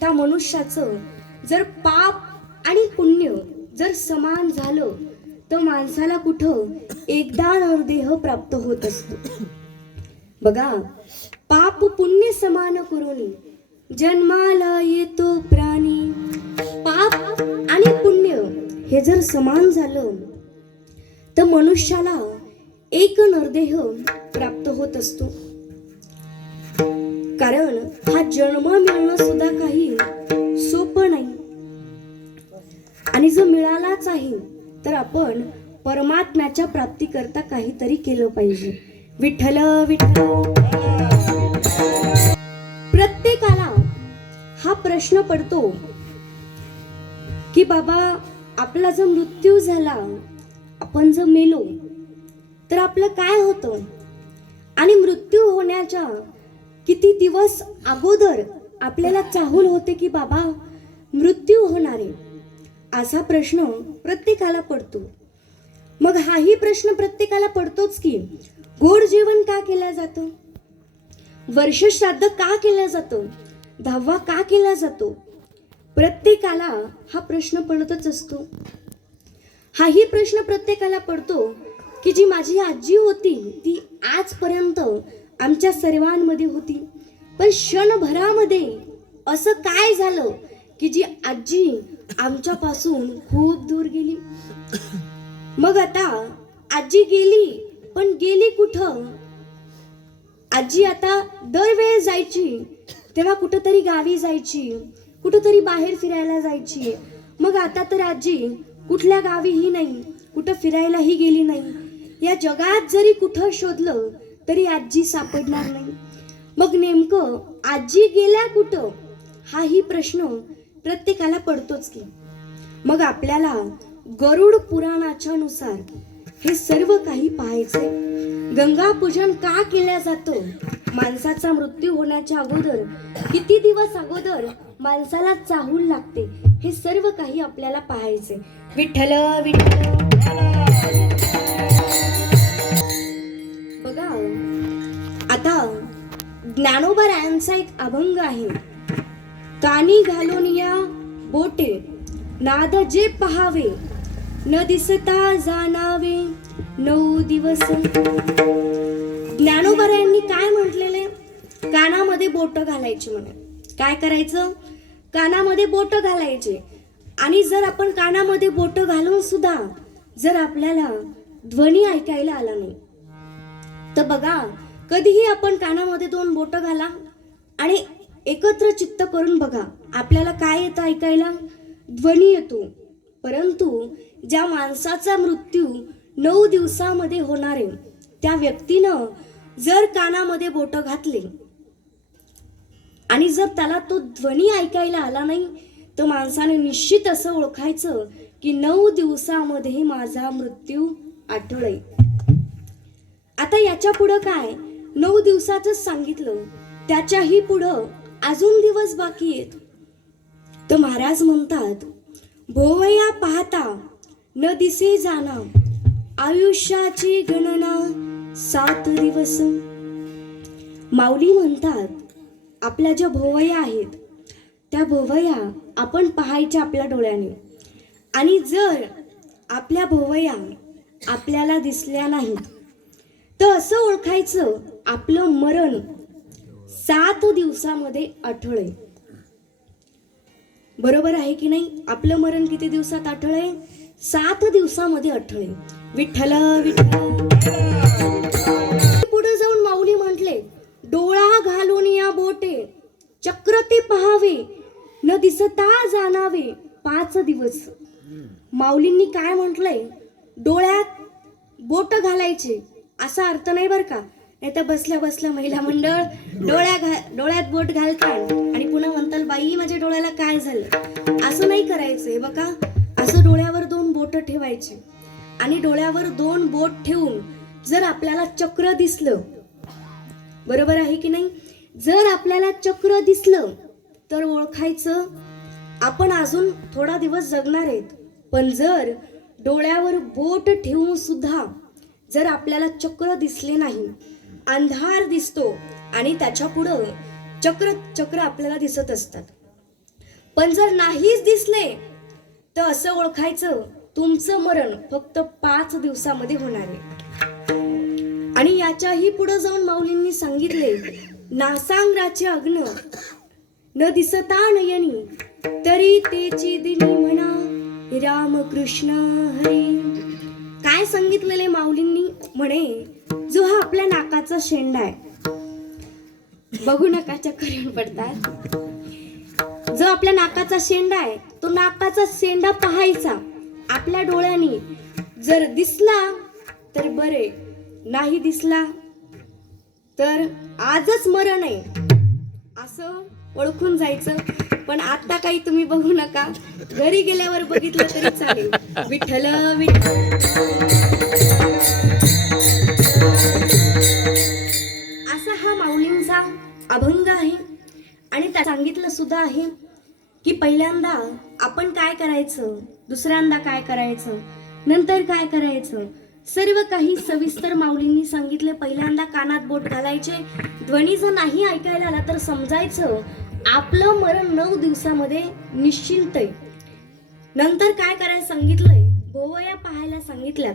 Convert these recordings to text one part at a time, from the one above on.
त्या मनुष्याचं जर पाप आणि पुण्य जर समान झालं तर माणसाला कुठं एकदा नरदेह प्राप्त होत असतो. बघा, पाप पुण्य समान करून जन्माला येतो प्राणी. पाप आणि पुण्य हे जर समान झालं तर मनुष्याला एक नरदेह प्राप्त होत असतो. कारण हा जन्म मिळणं सुद्धा काही सोपं नाही. आणि जर मिळालाच आहे तर आपण परमात्म्याच्या प्राप्ती करता काहीतरी केलं पाहिजे. विठ्ठल विठ्ठल. प्रत्येकाला हा प्रश्न पडतो की बाबा, आपला जर मृत्यू झाला, आपण जर मेलो तर आपलं काय होतं. आणि मृत्यू होण्याच्या किती दिवस अगोदर आपल्याला चाहूल होते की बाबा मृत्यू होणार आहे, असा प्रश्न प्रत्येकाला पडतो. मग हाही प्रश्न प्रत्येकाला पडतोच की गोड जेवण का केलं जातं, वर्ष श्राद्ध का केलं जातं, 10वा का केला जातो. प्रत्येकाला हा प्रश्न पडतच असतो. हाही प्रश्न प्रत्येकाला पडतो की जी माझी आजी होती ती आजपर्यंत आमच्या सर्वांमध्ये होती, पण क्षणभरामध्ये असं काय झालं की जी आजी आमच्यापासून खूप दूर गेली. मग आता आजी गेली, पण गेली कुठं. आजी आता दरवेळेस जायची तेव्हा कुठंतरी गावी जायची, कुठंतरी बाहेर फिरायला जायची. मग आता तर आजी कुठल्या गावीही नाही, कुठं फिरायलाही गेली नाही. या जगात जरी कुठं शोधलं तरी आजी सापडणार नाही. मग नेमकं आजी गेल्या कुठं, हाही प्रश्न प्रत्येकाला पडतोच की. मग आपल्याला गरुड पुराणाच्या नुसार हे सर्व काही पाहायचंय. गंगा पूजन का केलं जातं, माणसाचा मृत्यू होण्याच्या अगोदर किती दिवस अगोदर माणसाला चाहूल लागते, हे सर्व काही आपल्याला पाहायचंय. विठ्ठल विठ्ठल. बघा, आता ज्ञानोबा रायांचा एक अभंग आहे. कानी घालून या बोटे नाद जे पहावे, न दिसता जाणावे 9 दिवस. ज्ञानोबा रायांनी काय म्हटलेले, कानामध्ये बोट घालायची म्हणे. काय करायचं, कानामध्ये बोट घालायचे. आणि जर आपण कानामध्ये बोट घालून सुद्धा जर आपल्याला ध्वनी ऐकायला आला नाही तर बघा, कधीही आपण कानामध्ये 2 बोट घाला आणि एकत्र चित्त करून बघा, आपल्याला काय येतं ऐकायला, ध्वनी येतो. परंतु ज्या माणसाचा मृत्यू 9 दिवसामध्ये होणार आहे त्या व्यक्तीनं जर कानामध्ये बोट घातले आणि जर त्याला तो ध्वनी ऐकायला आला नाही तर माणसाने निश्चित असं ओळखायचं की 9 दिवसामध्ये माझा मृत्यू आठवलाय. आता याच्या पुढं काय, 9 दिवसाचंच सांगितलं, त्याच्याही पुढं अजून दिवस बाकी आहेत. तर महाराज म्हणतात, भोवया पाहता न दिसे जाना, आयुष्याची गणना 7 दिवस. माऊली म्हणतात, आपल्या ज्या भोवया आहेत त्या भोवया आपण पाहायच्या आपल्या डोळ्याने. आणि जर आपल्या भोवया आपल्याला दिसल्या नाहीत तर असं ओळखायचं आपलं मरण 7 दिवसामध्ये आठवलंय. बरोबर आहे की नाही, आपलं मरण किती दिवसात आठवलंय, 7 दिवसामध्ये आठवलंय. विठ्ठल विठ्ठल. पुढे जाऊन माऊली म्हटले, डोळा घालून या बोटे चक्र ते पहावे, न दिसता जाणावे 5 दिवस. माऊलींनी काय म्हटलंय, डोळ्यात बोट घालायचे असा अर्थ नाही बर का. नाही तर बसल्या बसल्या महिला मंडळ डोळ्यात बोट घालतात आणि पुन्हा म्हणतात बाई माझ्या डोळ्याला काय झालं. असं नाही करायचंय बघा. असं डोळ्यावर 2 बोट ठेवायचे आणि डोळ्यावर 2 बोट ठेवून जर आपल्याला चक्र दिसलं, बरोबर आहे की नाही, जर आपल्याला चक्र दिसलं तर ओळखायचं आपण अजून थोडा दिवस जगणार आहेत. पण जर डोळ्यावर बोट ठेवून सुद्धा जर आपल्याला चक्र दिसले नाही, अंधार दिसतो आणि त्याच्या पुढं चक्र आपल्याला दिसत असतात, पण जर नाहीच दिसले तर असं ओळखायचं तुमचं मरण फक्त 5 दिवसामध्ये होणार आहे. आणि याच्याही पुढे जाऊन माऊलींनी सांगितले, नासांग्राचे अग्न न दिसता नयनी तरी तेची दिनी म्हणा रामकृष्ण हरी. काय सांगितलेले माऊलींनी म्हणे, जो हा आपल्या नाकाचा शेंडा आहे, बघू नका चक्कर येऊन पडतात. जो आपल्या नाकाचा शेंडा आहे, तो नाकाचा शेंडा पाहायचा आपल्या डोळ्यांनी. जर दिसला तर बरे, नाही दिसला तर आजच मरण आहे असं ओळखून जायचं. पण आता काही तुम्ही बघू नका, घरी गेल्यावर बघितलं तरी चालेल. विठ्ठल विठ्ठल असा हा माऊलींचा अभंग आहे. आणि त्या सांगितलं सुद्धा आहे की पहिल्यांदा आपण काय करायचं, दुसऱ्यांदा काय करायचं, नंतर काय करायचं, सर्व काही सविस्तर माऊलींनी सांगितले. पहिल्यांदा कानात बोट घालायचे, ध्वनी जर नाही ऐकायला आला तर समजायचं आपलं मरण 9 दिवसामध्ये निश्चिंत आहे. नंतर काय करायला सांगितलंय, भोवया पाहायला सांगितल्यात.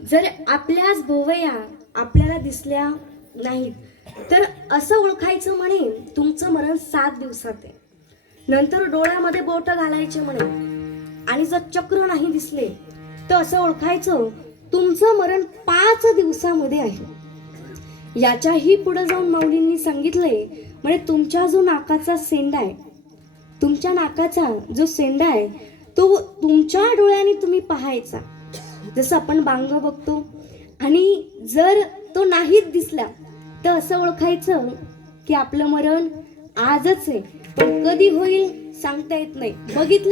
जर आपल्याच भोवया आपल्याला दिसल्या नाहीत तर असं ओळखायचं म्हणे तुमचं मरण 7 दिवसात आहे. नंतर डोळ्यामध्ये बोट घालायचे म्हणे, आणि जर चक्र नाही दिसले तर असं ओळखायचं तुमचं मरण 5 दिवसामध्ये आहे. याच्याही पुढे जाऊन माऊलींनी सांगितलंय म्हणजे तुमच्या जो नाकाचा शेंडा आहे, तुमच्या नाकाचा जो शेंडा आहे तो तुमच्या डोळ्यांनी तुम्ही पाहायचा. जसं आपण बांग बघतो, आणि जर तो नाहीच दिसला तर असं ओळखायचं की आपलं मरण आजच आहे. पण कधी होईल सांगता येत नाही.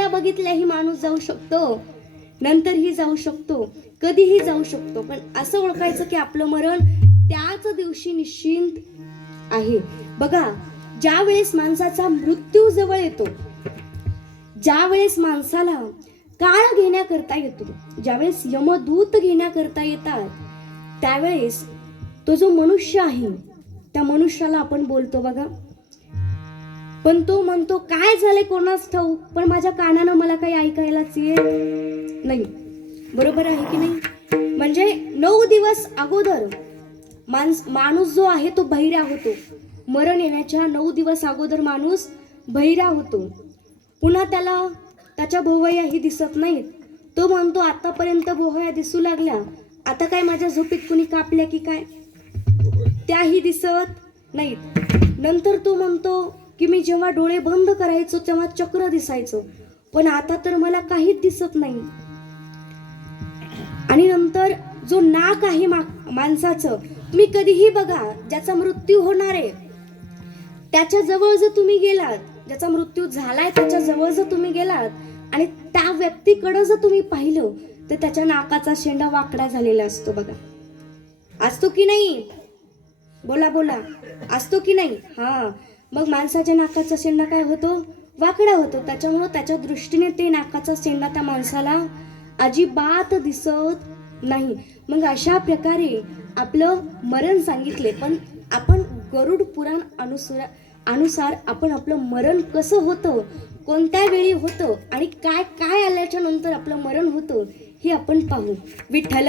बघितल्याही माणूस जाऊ शकतो, नंतरही जाऊ शकतो, कधीही जाऊ शकतो. पण असं ओळखायचं की आपलं मरण त्याच दिवशी निश्चिंत आहे. बघा, ज्या वेळेस माणसाचा मृत्यू जवळ येतो, ज्या वेळेस माणसाला काळ घेण्याकरता येतो, ज्यावेळेस यमदूत घेण्याकरता येतात, त्यावेळेस तो जो मनुष्य आहे त्या मनुष्याला आपण बोलतो बघा, पण तो म्हणतो काय झाले कोणास ठाऊक, पण माझ्या कानानं मला काही ऐकायलाच येत नाही. बरोबर आहे की नाही? म्हणजे 9 दिवस अगोदर माणूस जो आहे तो बहिरा होतो. मरण येण्याच्या 9 दिवस अगोदर माणूस बहिरा होतो. पुन्हा त्याला त्याच्या भोवयाही दिसत नाहीत. तो म्हणतो आतापर्यंत भोवया दिसू लागल्या, आता काय माझ्या झोपीत कुणी कापल्या की काय, त्याही दिसत नाहीत. नंतर तो म्हणतो की मी जेव्हा डोळे बंद करायचो तेव्हा चक्र दिसायचं, पण आता तर मला काहीच दिसत नाही. आणि नंतर जो नाक आहे माणसाचं, तुम्ही कधीही बघा, ज्याचा मृत्यू होणार आहे त्याच्या जवळ जर तुम्ही गेलात, ज्याचा मृत्यू झालाय त्याच्या जवळ जर तुम्ही गेलात आणि त्या व्यक्तीकडे जर तुम्ही पाहिलं तर त्याच्या नाकाचा शेंडा वाकडा झालेला असतो. बघा, असतो की नाही? बोला बोला, असतो की नाही? हा, मग माणसाच्या नाकाचा शेंडा काय होतो? वाकडा होतो. त्याच्यामुळं त्याच्या दृष्टीने ते नाकाचा शेंडा त्या माणसाला अजिबात दिसत नाही. मग अशा प्रकारे आपलं मरण सांगितले. पण आपण गरुड पुराण अनुसार आपण आपलं मरण कसं होतं, कोणत्या वेळी होतं आणि काय काय आल्याच्या नंतर आपलं मरण होतं हे आपण पाहू. विठ्ठल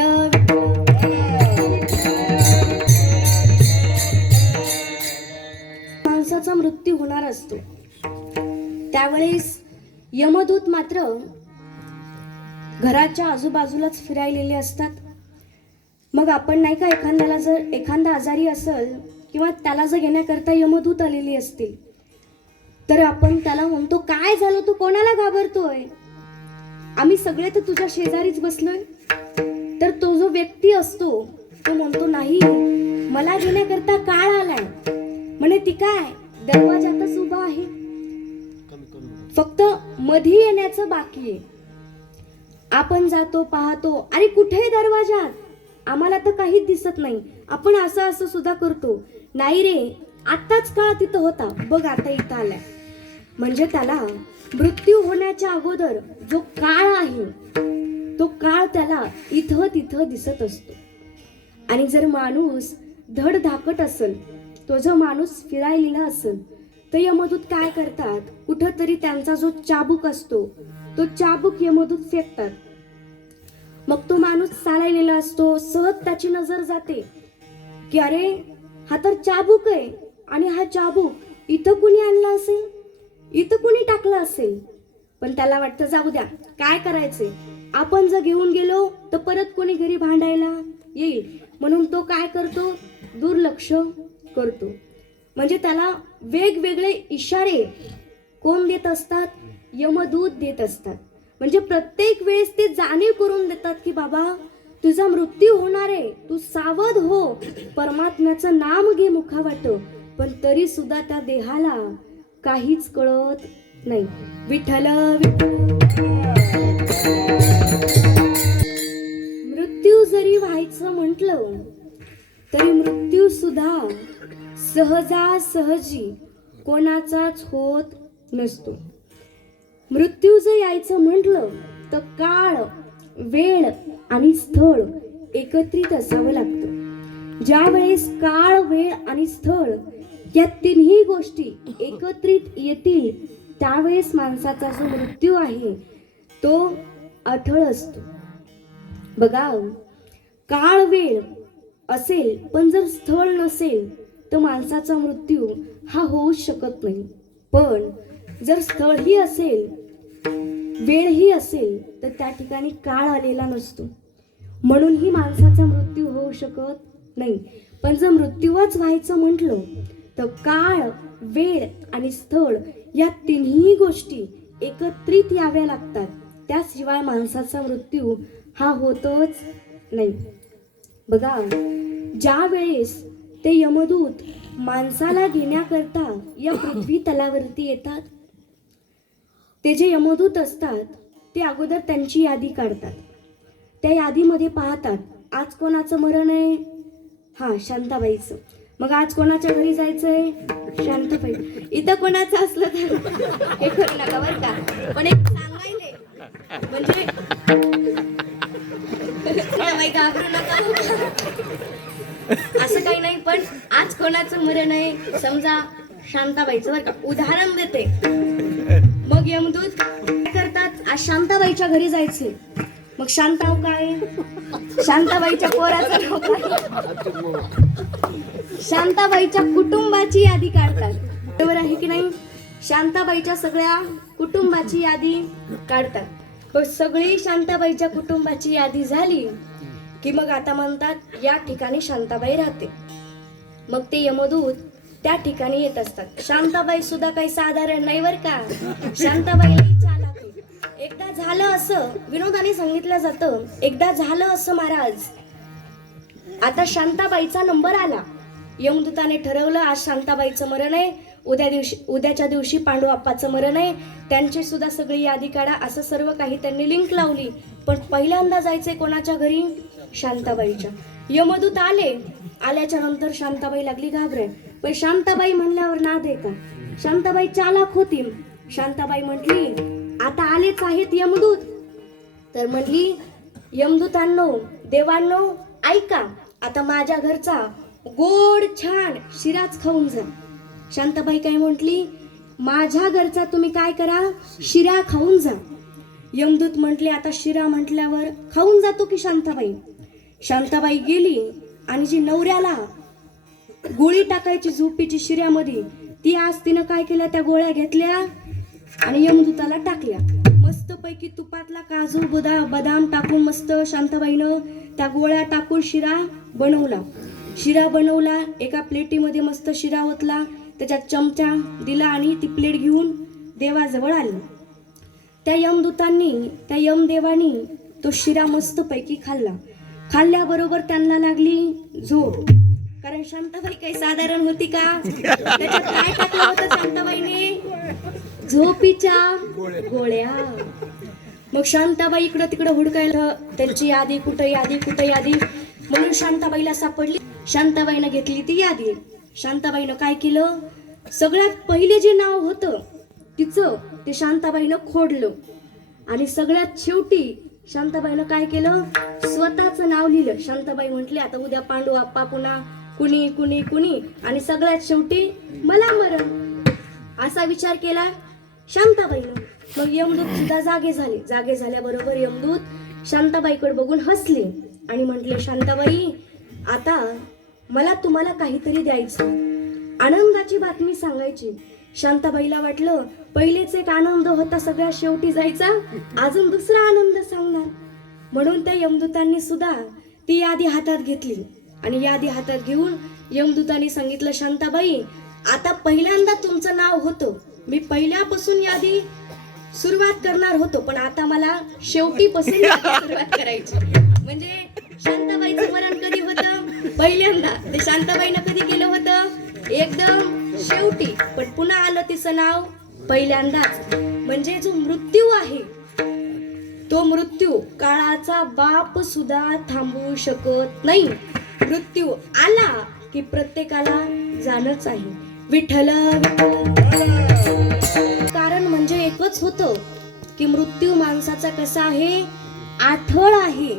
माणसाचा मृत्यू होणार असतो त्यावेळेस यमदूत मात्र घराच्या आजूबाजूलाच फिरायलेले असतात. मग आपण नाही का, एखाद्याला जर एखादा आजारी असेल किंवा त्याला जर घेण्याकरता यमदूत आलेली असतील तर आपण त्याला म्हणतो काय झालं, तू कोणाला घाबरतोय, आम्ही सगळे तर तुझ्या शेजारीच बसलोय. तर तो जो व्यक्ती असतो तो म्हणतो नाही, मला घेण्याकरता काळ आलाय. म्हणे ती काय दरवाजातच उभा आहे, फक्त मधी येण्याचं बाकी आहे. आपण जातो पाहतो, अरे कुठे दरवाजात, आम्हाला तर काहीच दिसत नाही. आपण असं असं सुद्धा करतो, नाही रे आताच काळ तिथं होता, बघ आता इथं आलाय. म्हणजे त्याला मृत्यू होण्याच्या अगोदर जो काळ आहे तो काळ त्याला इथं तिथं दिसत असतो. आणि जर माणूस धडधाकट असेल, तो जो माणूस फिरायलेला असेल तर यमदूत काय करतात, कुठंतरी त्यांचा जो चाबूक असतो तो चाबूक यमदूत फेकतात. मग तो माणूस चाललेला असतो, सहज त्याची नजर जाते की अरे हा तर चाबूक आहे, आणि हा चाबूक इथं कुणी आणला असेल, इथं कुणी टाकला असेल. पण त्याला वाटतं जाऊ द्या, काय करायचे, आपण जर घेऊन गेलो तर परत कोणी घरी भांडायला येईल, म्हणून तो काय करतो, दुर्लक्ष करतो. म्हणजे त्याला वेगवेगळे इशारे कोण देत असतात, यमदूत देत असतात. म्हणजे प्रत्येक वेळेस ते जाणीव करून देतात की बाबा तुझा मृत्यू होणार आहे, तू सावध हो, परमात्म्याचं नाम घे मुखावाट. पण तरी सुद्धा त्या देहाला काहीच कळत नाही. विठ्ठल मृत्यू जरी व्हायचं म्हटलं तरी मृत्यू सुद्धा सहजासहजी कोणाचाच होत नसतो. मृत्यू जर यायचं म्हटलं तर काळ, वेळ आणि स्थळ एकत्रित असावं लागतं. ज्या वेळेस काळ, वेळ आणि स्थळ या तिन्ही गोष्टी एकत्रित येतील त्यावेळेस माणसाचा जो मृत्यू आहे तो अथळ असतो. बघा, काळ वेळ असेल पण जर स्थळ नसेल तर माणसाचा मृत्यू हा होऊ शकत नाही. पण जर स्थळही असेल, वेळही असेल तर त्या ठिकाणी काळ आलेला नसतो, म्हणूनही माणसाचा मृत्यू होऊ शकत नाही. पण जर मृत्यूच व्हायचं म्हटलं तर काळ, वेळ आणि स्थळ या तिन्ही गोष्टी एकत्रित याव्या लागतात, त्याशिवाय माणसाचा मृत्यू हा होतच नाही. बघा, ज्या वेळेस ते यमदूत माणसाला घेण्याकरता या पृथ्वी तलावरती येतात, ते जे यमदूत असतात ते अगोदर त्यांची यादी काढतात. त्या यादीमध्ये पाहतात आज कोणाचं मरण आहे, हा शांताबाईचं. मग आज कोणाच्या घरी जायचंय, शांताबाई. इथं कोणाचं असलं तर हे करू नका बरं का, पण एक सांगायले म्हणजे बाई घाबरू नका, असं काही नाही. पण आज कोणाचं मरण आहे, समजा शांताबाईचं बरं का, उदाहरण देते. मग यमदूत काय करतात, आज शांताबाईच्या घरी जायचे. मग शांता काय, शांताबाईच्या पोराचं नाव काय, शांताबाईच्या कुटुंबाची यादी काढतात. बरोबर आहे की नाही, शांताबाईच्या सगळ्या कुटुंबाची यादी काढतात. सगळी शांताबाईच्या कुटुंबाची यादी झाली की मग आता म्हणतात या ठिकाणी शांताबाई राहते. मग ते यमदूत त्या ठिकाणी येत असतात. शांताबाई सुद्धा काही साधारण नाही बर का, शांताबाई चालाक आहे. एकदा झालं असं, विनोदाने सांगितलं जातं, एकदा झालं असं महाराज, आता शांताबाईचा नंबर आला. यमदूताने ठरवलं आज शांताबाईचं मरण आहे, उद्याच्या दिवशी पांडू आप्पाचं मरण आहे, त्यांची सुद्धा सगळी यादी काढा, असं सर्व काही त्यांनी लिंक लावली. पण पहिल्यांदा जायचंय कोणाच्या घरी, शांताबाईच्या. यमदूत आल्याच्या नंतर शांताबाई लागली घाबराय. पण शांताबाई म्हणल्यावर नाद आहे का, शांताबाई चालाक होती. शांताबाई म्हटली आता आलेच आहेत यमदूत, तर म्हणली यमदूतांनो, देवांनो ऐका, आता माझ्या घरचा गोड छान शिराच खाऊन जा. शांताबाई काय म्हटली, माझ्या घरचा तुम्ही काय करा, शिरा खाऊन जा. यमदूत म्हटले आता शिरा म्हटल्यावर खाऊन जातो की शांताबाई. शांताबाई गेली आणि जी नवऱ्याला गोळी टाकायची झोपेची शिऱ्यामध्ये, ती आज तिनं काय केल्या, त्या गोळ्या घेतल्या आणि यमदूताला टाकल्या. मस्त पैकी तुपातला काजू बदाम टाकून मस्त शांताबाईनं त्या गोळ्या टाकून शिरा बनवला. एका प्लेटीमध्ये मस्त शिरा ओतला, त्याच्यात चमचा दिला आणि ती प्लेट घेऊन देवाजवळ आली. त्या यमदूतांनी, त्या यमदेवानी तो शिरा मस्त पैकी खाल्ल्याबरोबर त्यांना लागली झोप. कारण शांताबाई काही साधारण होती का, त्याच्यात काय टाकलं होतं शांताबाईने, झोपीच्या गोळ्या. मग शांताबाई इकडं तिकडं हुडकायला त्यांची यादी कुठं यादी म्हणून शांताबाईला सापडली. शांताबाईनं घेतली ती यादी. शांताबाईनं काय केलं, सगळ्यात पहिले जे नाव होतं तिचं ते शांताबाईनं खोडलं आणि सगळ्यात शेवटी शांताबाईनं काय केलं, स्वतःचं नाव लिहिलं. शांताबाई म्हटली आता उद्या पांडू आप्पा पुन्हा कुणी आणि सगळ्यात शेवटी मला मरण. असा विचार केला शांताबाईनं. मग यमदूत सुद्धा जागे झाल्याबरोबर यमदूत शांताबाईकडे बघून हसले आणि म्हटले, शांताबाई, आता मला तुम्हाला काहीतरी द्यायचं, आनंदाची बातमी सांगायची. शांताबाईला वाटलं पहिलेच एक आनंद होता सगळ्या शेवटी जायचा, अजून दुसरा आनंद सांगणार. म्हणून त्या यमदूतांनी सुद्धा ती यादी हातात घेतली आणि यादी हातात घेऊन यमदूतांनी सांगितलं, शांताबाई, आता पहिल्यांदा तुमचं नाव होतं, मी पहिल्यापासून यादी सुरुवात करणार होतो, पण आता मला शेवटीपासून सुरुवात करायची. म्हणजे शांताबाईचं मरण कधी होतं? पहिल्यांदा. ते शांताबाईनं कधी केलं होतं? एकदम शेवटी. पण पुन्हा आलं तिचं नाव पहिल्यांदाच. म्हणजे जो मृत्यू आहे, तो मृत्यू काळाचा बाप सुद्धा थांबवू शकत नाही. मृत्यू आला की प्रत्येकाला जाणंच आहे. विठ्ठल कारण म्हणजे एकच होतं की मृत्यू माणसाचा कसा आहे? आठळ आहे.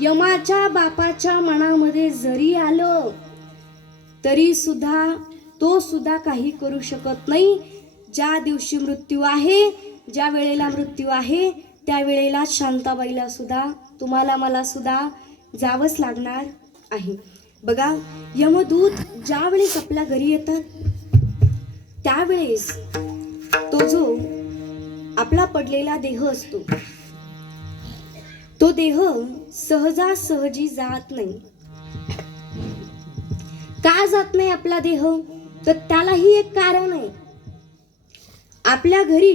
यमाच्या बापाच्या मनामध्ये जरी आलं तरी सुद्धा तो सुद्धा काही करू शकत नाही. ज्या दिवशी मृत्यू आहे, ज्या वेळेला मृत्यू आहे, त्या वेळेला शांताबाईला सुद्धा, तुम्हाला मला सुद्धा जावंच लागणार आहे. बघा, यमदूत ज्या वेळेस आपल्या घरी येतात त्यावेळेस तो जो आपला पडलेला देह असतो, तो देह सहजासहजी जात नाही. का जात नाही आपला देह? तर त्यालाही एक कारण आहे. आपल्या घरी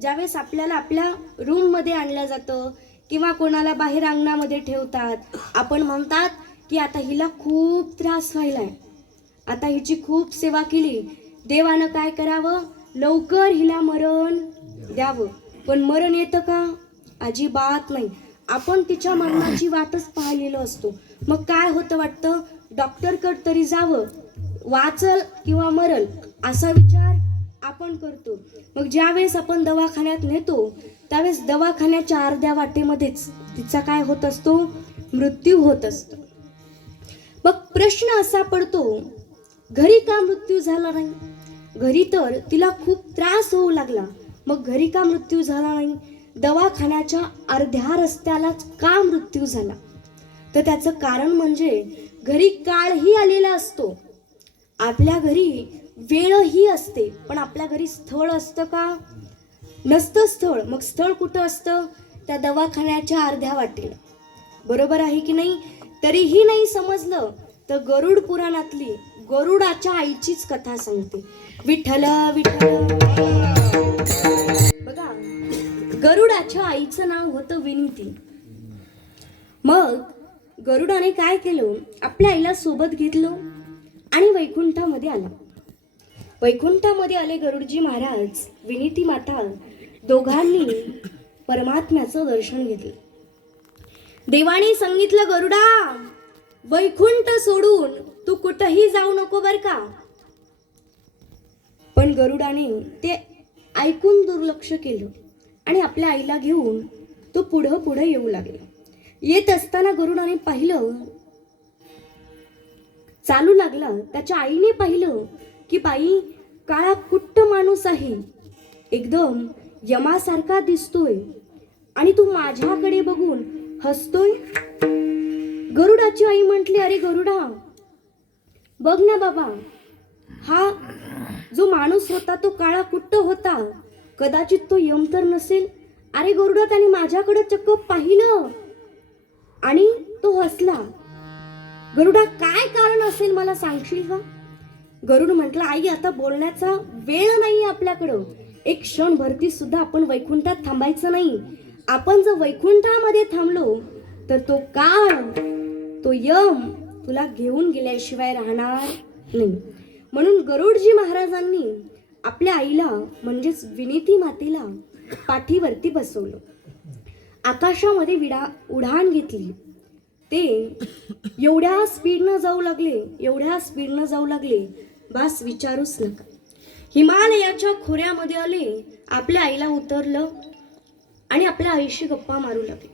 ज्यावेळेस आपल्याला आपल्या रूम मध्ये आणलं जातं किंवा कोणाला बाहेर अंगणामध्ये ठेवतात, आपण म्हणतात की आता हिला खूप त्रास व्हायलाय, आता हिची खूप सेवा केली, देवानं काय करावं, लवकर हिला मरण द्यावं. पण मरण येतं का? अजिबात नाही. आपण तिच्या मरणाची वाटच पाहिलेलो असतो. मग काय होतं वाटतं, डॉक्टरकडे तरी जावं, वाचल किंवा मरल असा विचार आपण करतो. मग ज्या वेळेस आपण दवाखान्यात नेतो त्यावेळेस दवाखान्याच्या अर्ध्या वाटेमध्येच तिचा काय होत असतो? मृत्यू होत असतो. मग प्रश्न असा पडतो, घरी का मृत्यू झाला नाही? घरी तर तिला खूप त्रास होऊ लागला, मग घरी का मृत्यू झाला नाही? दवाखान्याच्या अर्ध्या रस्त्यालाच का मृत्यू झाला? तर त्याचं कारण म्हणजे घरी काळही आलेला असतो, आपल्या घरी वेळही असते, पण आपल्या घरी स्थळ असतं का? नसतं स्थळ. मग स्थळ कुठं असतं? त्या दवाखान्याच्या अर्ध्या वाटेला. बरोबर आहे की नाही? तरीही नाही समजलं तर गरुड पुराणातली गरुडाच्या आईचीच कथा सांगते. विठ्ठल विठ्ठल. बघा, गरुडाच्या आईचं नाव होतं विनीती. मग गरुडाने काय केलं, आपल्या आईला सोबत घेतलं आणि वैकुंठामध्ये आला. वैकुंठामध्ये आले गरुडजी महाराज, विनीती माता, दोघांनी परमात्म्याचं दर्शन घेतलं. देवाने सांगितलं, गरुडा, वैकुंठ सोडून तू कुठंही जाऊ नको बर का. पण गरुडाने ते ऐकून दुर्लक्ष केलं आणि आपल्या आईला घेऊन तो पुढं येऊ लागला. येत असताना गरुडाने पाहिलं, चालू लागला. त्याच्या आईने पाहिलं की बाई, काळा कुट्ट माणूस आहे, एकदम यमासारखा दिसतोय आणि तू माझ्याकडे बघून हसतोय. गरुडाची आई म्हटली, अरे गरुडा, बघ ना बाबा, हा जो माणूस होता तो काळा कुट्ट होता, कदाचित तो यम तर नसेल. अरे गरुडा, त्याने माझ्याकडे चक्क पाहिलं आणि तो हसला. गरुडा, काय कारण असेल मला सांगशील का? गरुड म्हटलं, आई, आता बोलण्याचा वेळ नाही आपल्याकडं. एक क्षण भरती सुद्धा आपण वैकुंठात थांबायचं नाही. आपण जर वैकुंठामध्ये थांबलो तर तो काळ, तो यम तुला घेऊन गेल्याशिवाय राहणार नाही. म्हणून गरुडजी महाराजांनी आपल्या आईला म्हणजेच विनीती मातेला पाठीवरती बसवलं, आकाशामध्ये उडान घेतली. ते एवढ्या स्पीडनं जाऊ लागले, बस विचारूच नका. हिमालयाच्या खोऱ्यामध्ये आले, आपल्या आईला उतरलं आणि आपल्या आईशी गप्पा मारू लागले.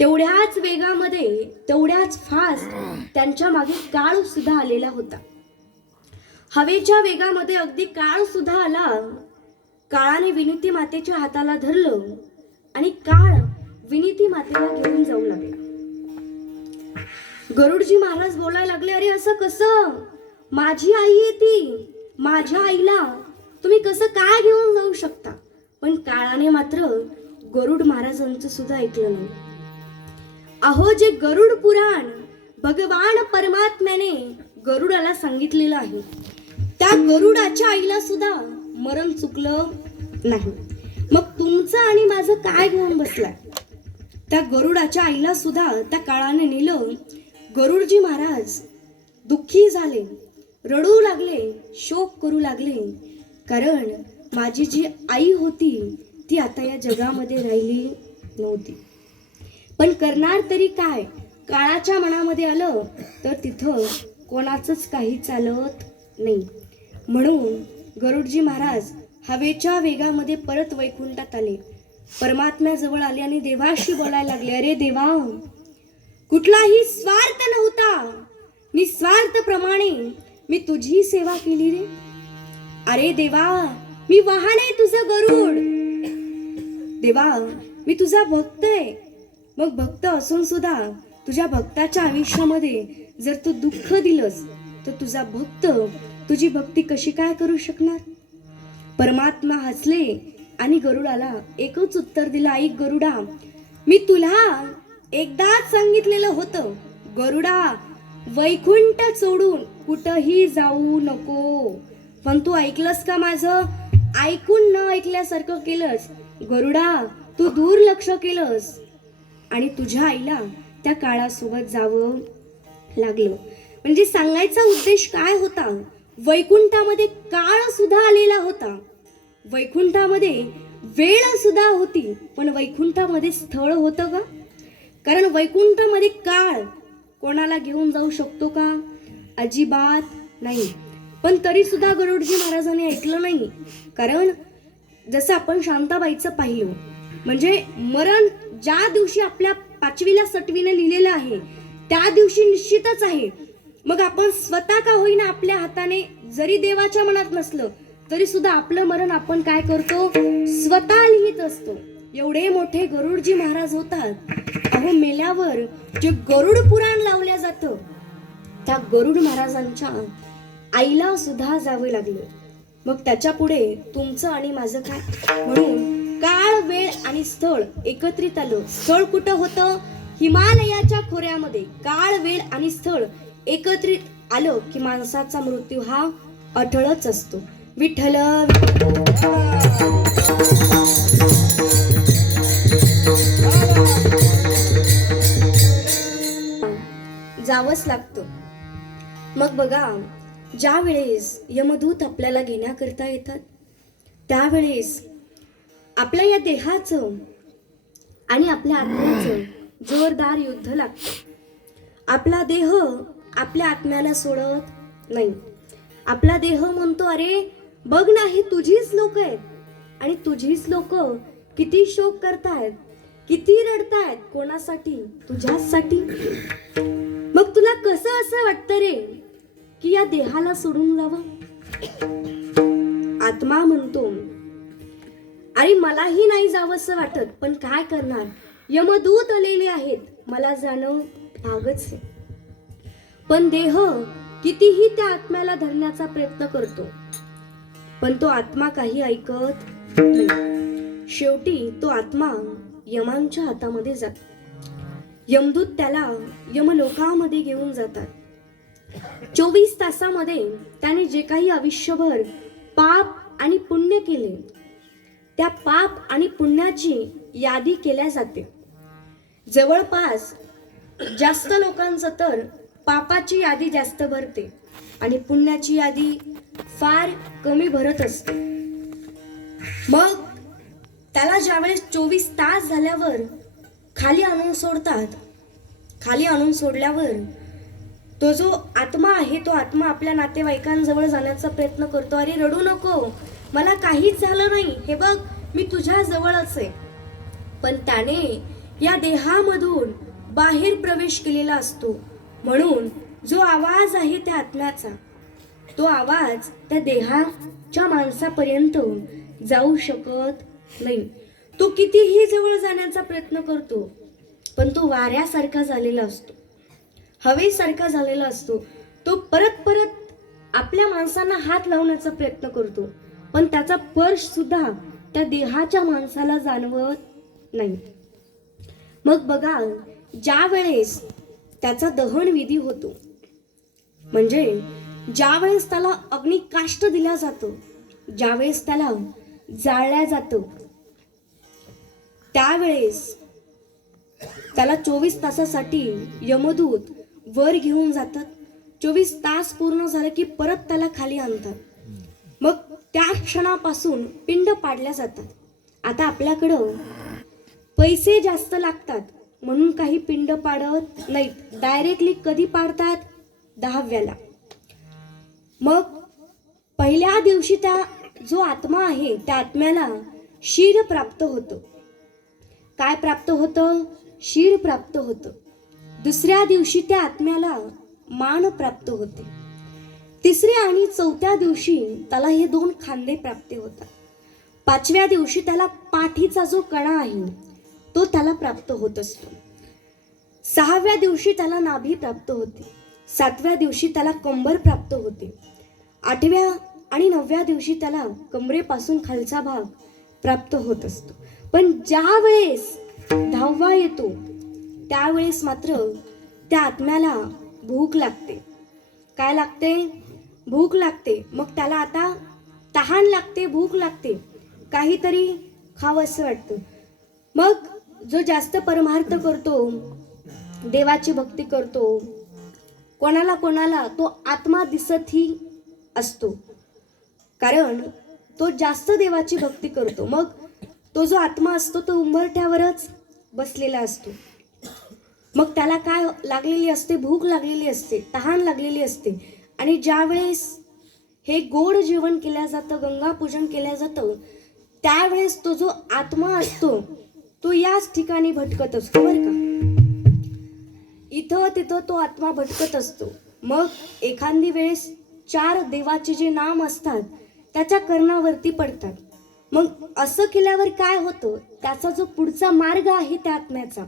तेवढ्याच वेगामध्ये, तेवढ्याच फास्ट त्यांच्या मागे काळ सुद्धा आलेला होता. हवेच्या वेगामध्ये अगदी काळ सुद्धा आला. काळाने विनिती मातेच्या हाताला धरलं आणि काळ विनिती मातेला घेऊन जाऊ लागला. गरुडजी महाराज बोलायला लागले, अरे असं कसं? माझी आई आहे ती, माझ्या आईला तुम्ही कसं काय घेऊन जाऊ शकता? पण काळाने मात्र गरुड महाराजांचं सुद्धा ऐकलं नाही. अहो, जे गरुड पुराण भगवान परमात्म्याने गरुडाला सांगितलेलं आहे, त्या गरुडाच्या आईला सुद्धा मरण चुकलं नाही. मग तुमचं आणि माझं काय घेऊन बसलाय? त्या गरुडाच्या आईला सुद्धा त्या काळाने नेलं. गरुडजी महाराज दुःखी झाले, रडू लागले, शोक करू लागले. कारण माझी जी आई होती ती आता या जगामध्ये राहिली नव्हती. पण करणार तरी काय? काळाच्या मनामध्ये आलं तर तिथं कोणाचंच काही चालत नाही. म्हणून गरुडजी महाराज हवेच्या वेगामध्ये परत वैकुंठात आले. परमात्म्याजवळ आले आणि देवाशी बोलायला लागले, अरे देवा, कुठलाही स्वार्थ नव्हता, निस्वार्थप्रमाणे मी तुझी सेवा केली रे. अरे देवा, मी वाहन आहे तुझं गरुड. देवा, मी तुझा भक्त आहे. मग भक्त असून सुद्धा तुझ्या भक्ताच्या आयुष्यामध्ये जर तू दुःख दिलंस तर तुझा भक्त तुझी भक्ती कशी काय करू शकणार? परमात्मा हसले आणि गरुडाला एकच उत्तर दिलं, ऐक गरुडा, मी तुला एकदाच सांगितलेलं होतं, गरुडा, वैकुंठ सोडून कुठंही जाऊ नको. पण तू ऐकलंस का माझं? ऐकून न ऐकल्यासारखं केलंस. गरुडा, तू दुर्लक्ष केलंस आणि तुझ्या आईला त्या काळासोबत जावं लागलं. म्हणजे सांगायचा उद्देश काय होता? वैकुंठामध्ये काळ सुद्धा आलेला होता, वैकुंठामध्ये वेळ सुद्धा होती, पण वैकुंठामध्ये स्थळ होतं का? कारण वैकुंठामध्ये काळ कोणाला घेऊन जाऊ शकतो का? अजिबात नाही. पण तरी सुद्धा गरुडजी महाराजांनी ऐकलं नाही. कारण जसं आपण शांताबाईचं पाहिलं, म्हणजे मरण ज्या दिवशी आपल्या 5वीला 6वीने लिहिलेलं आहे त्या दिवशी निश्चितच आहे. मग आपण स्वतः का होईना आपल्या हाताने, जरी देवाच्या मनात नसलं तरी सुद्धा आपलं मरण आपण काय करतो? स्वतः लिहित असतो. एवढे मोठे गरुडजी महाराज होतात. अहो, मेल्यावर जे गरुड पुराण लावलं जातं त्या गरुड महाराजांच्या आईला सुद्धा जावं लागलं. मग त्याच्या पुढे तुमचं आणि माझं काय? म्हणून काळ, वेळ आणि स्थळ एकत्रित आलं. स्थळ कुठं होतं? हिमालयाच्या खोऱ्यामध्ये. काळ, वेळ आणि स्थळ एकत्रित आलं की माणसाचा मृत्यू हा अटळच असतो. विठ्ठल जावंच लागतं. मग बघा, ज्या वेळेस यमदूत आपल्याला घेण्याकरता येतात त्यावेळेस आपल्या या देहाचं आणि आपल्या आत्म्याचं जोरदार युद्ध लागतं. आपला देह आपल्या आत्म्याला सोडत नाही. आपला देह म्हणतो, अरे बघ ना, हे तुझीच लोक आहेत आणि तुझीच लोक किती शोक करतायत, किती रडतायत. कोणासाठी? तुझ्यासाठी. मग तुला कसं असं वाटतं रे की या देहाला सोडून जावं? आत्मा म्हणतो, अरे मलाही नाही जावंसं वाटत, पण काय करणार, यमदूत आलेले आहेत, मला जाणं भागच आहे. पण देह कितीही त्या आत्म्याला धरण्याचा प्रयत्न करतो, पण तो आत्मा काही ऐकत नाही. शेवटी तो आत्मा यमांच्या हातामध्ये जातो. यमदूत त्याला यमलोकामध्ये घेऊन जातात. 24 तासामध्ये त्याने जे काही आयुष्यभर पाप आणि पुण्य केले त्या पाप आणि पुण्याची यादी केल्या जाते. जवळपास जास्त लोकांचं तर पापाची यादी जास्त भरते आणि पुण्याची यादी फार कमी भरत असते. मग त्याला ज्यावेळेस 24 तास झाल्यावर खाली आणून सोडतात, खाली आणून सोडल्यावर तो जो आत्मा आहे तो आत्मा आपल्या नातेवाईकांजवळ जाण्याचा प्रयत्न करतो. अरे रडू नको, मला काहीच झालं नाही, हे बघ मी तुझ्या जवळच आहे. पण त्याने या देहामधून बाहेर प्रवेश केलेला असतो. म्हणून जो आवाज आहे त्या आत्म्याचा तो आवाज त्या देहाच्या माणसापर्यंत जाऊ शकत नाही. तो कितीही जवळ जाण्याचा प्रयत्न करतो, पण तो वाऱ्यासारखा झालेला असतो, हवेसारखा झालेला असतो. तो परत परत आपल्या माणसांना हात लावण्याचा प्रयत्न करतो, पण त्याचा स्पर्श सुद्धा त्या देहाच्या माणसाला जाणवत नाही. मग बघा, ज्या वेळेस त्याचा दहन विधी होतो, म्हणजे ज्या वेळेस त्याला अग्निकाष्ट दिला जातो, ज्यावेळेस त्याला जाळल्या जातं, त्यावेळेस त्याला 24 तासासाठी यमदूत वर घेऊन जातात. 24 तास पूर्ण झाले की परत त्याला खाली आणतात. मग त्या क्षणापासून पिंड पाडल्या जातात. आता आपल्याकडं पैसे जास्त लागतात म्हणून काही पिंड पाडत नाहीत, डायरेक्टली कधी पाडतात? 10व्याला. मग पहिल्या दिवशी त्या जो आत्मा आहे त्या आत्म्याला शीर प्राप्त होतं. काय प्राप्त होतं? शीर प्राप्त होतं. दुसऱ्या दिवशी त्या आत्म्याला मान प्राप्त होते. तिसऱ्या आणि चौथ्या दिवशी त्याला हे 2 खांदे प्राप्त होतात. 5व्या दिवशी त्याला पाठीचा जो कणा आहे तो त्याला प्राप्त होत असतो. 6व्या दिवशी त्याला नाभी प्राप्त होते. 7व्या दिवशी त्याला कंबर प्राप्त होते. 8व्या आणि 9व्या दिवशी त्याला कमरेपासून खालचा भाग प्राप्त होत असतो. पण ज्या वेळेस 10वा येतो त्यावेळेस मात्र त्या आत्म्याला भूक लागते. काय लागते? भूक लागते. मग त्याला आता तहान लागते, भूक लागते, काहीतरी खावंसं वाटतं. मग जो जास्त परमार्थ करतो, देवाची भक्ती करतो, कोणाला कोणाला तो आत्मा दिसतही असतो, कारण तो जास्त देवाची भक्ती करतो. मग तो जो आत्मा असतो तो उंबरठ्यावरच बसलेला असतो. मग त्याला काय लागलेली असते? भूक लागलेली असते, तहान लागलेली असते. आणि ज्या वेळेस हे गोड जेवण केलं जातं, गंगा पूजन केलं जातं, त्यावेळेस तो जो आत्मा असतो तो याच ठिकाणी भटकत असतो बरं का. इथं तिथं तो आत्मा भटकत असतो. मग एखादी वेळेस 4 देवाचे जे नाम असतात त्याच्या कर्णावरती पडतात. मग असं केल्यावर काय होतं? त्याचा जो पुढचा मार्ग आहे त्या आत्म्याचा,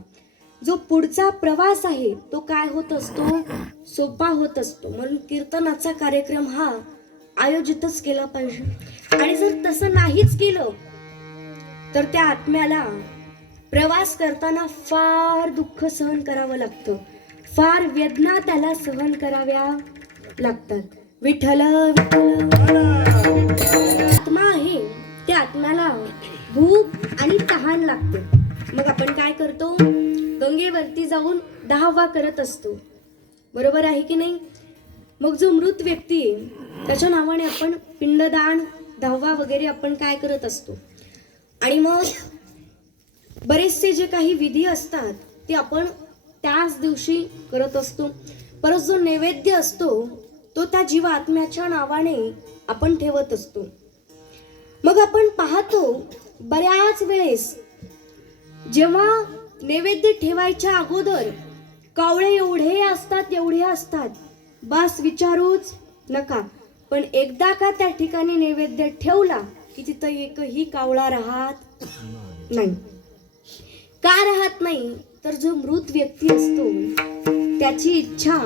जो पुढचा प्रवास आहे तो काय होत असतो? सोपा होत असतो. म्हणून कीर्तनाचा कार्यक्रम हा आयोजितच केला पाहिजे. आणि जर तसं नाहीच केलं तर त्या आत्म्याला प्रवास करताना फार दुःख सहन करावं लागतं, फार वेदना त्याला सहन कराव्या लागतात. विठ्ठल विठ्ठल. आत्मा आहे त्या आत्म्याला भूक आणि तहान लागते. मग आपण काय करतो? गंगेवरती जाऊन 10वा करत असतो, बरोबर आहे की नाही? मग जो मृत व्यक्ती आहे त्याच्या नावाने आपण पिंडदान, 10वा वगैरे आपण काय करत असतो. आणि मग बरेचसे जे काही विधी असतात ते आपण त्याच दिवशी करत असतो. परत जो नैवेद्य असतो तो त्या जीवात्म्याच्या नावाने आपण ठेवत असतो. मग आपण पाहतो बऱ्याच वेळेस जेव्हा नैवेद्य ठेवायच्या अगोदर कावळे एवढे असतात, बस विचारूच नका. पण एकदा का त्या ठिकाणी नैवेद्य ठेवला की तिथं एकही कावळा राहत नाही. का राहत नाही? तर जो मृत व्यक्ती असतो त्याची इच्छा,